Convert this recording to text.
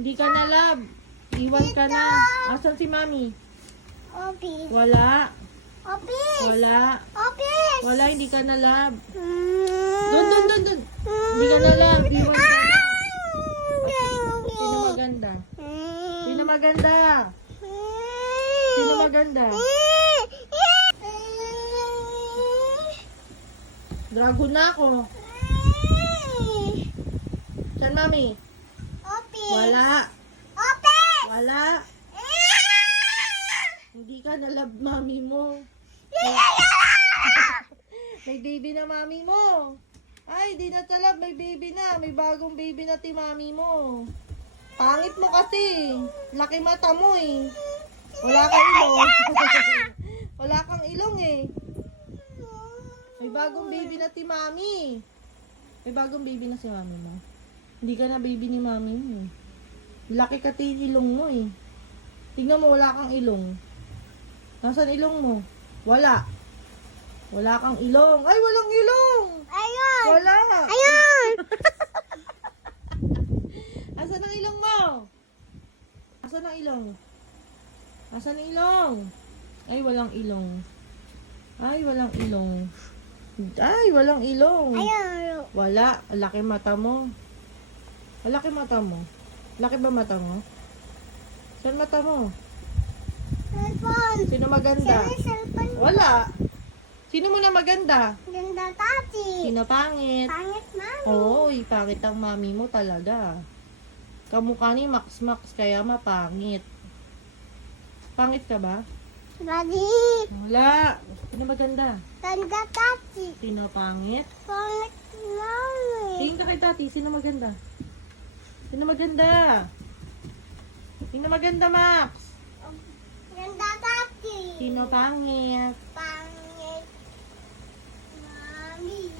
Hindi ka na love. Iwan ka na. Asan si mami? Opi. Wala. Opi. Wala. Opi. Wala, hindi ka na love. Dun. Hindi ka na love. Iwan ka na. Sino maganda? Sino maganda? Sino maganda? Dragon na ako. Saan mami? Opi. Wala. Opi. Wala. Hindi ka na love mami mo. May baby na mami mo. Ay, di na talab. May baby na. May bagong baby na ti mami mo. Pangit mo kasi. Laki mata mo eh. Wala kang ilong. Wala kang ilong eh. May bagong baby na ti mami. May bagong baby na si mami mo. Hindi ka na baby ni mami mo eh. Laki ka ti ilong mo eh. Tingnan mo, wala kang ilong. Nasaan ilong mo? Wala. Wala kang ilong. Ay, walang ilong! Ayun. Wala! Ayun. Asan ang ilong mo? Asan ang ilong? Asan ang ilong? Ay, walang ilong. Ay, walang ilong. Ay, walang ilong. Ayun. Wala. Laki mata mo. Laki mata mo. Laki ba mata mo? Saan mata mo? Cellphone. Sino maganda? Cellphone. Wala. Sino mo na maganda? Ganda tati. Sino pangit? Pangit mami. Oo, pangit ang mami mo talaga. Kamukha ni Max Max, kaya mapangit. Pangit ka ba? Daddy. Wala. Sino maganda? Ganda tati. Sino pangit? Pangit mami. Tingin ka kay tati, sino maganda? Sino maganda? Sino maganda, Max? Ganda tati. Sino pangit? Pangit mami.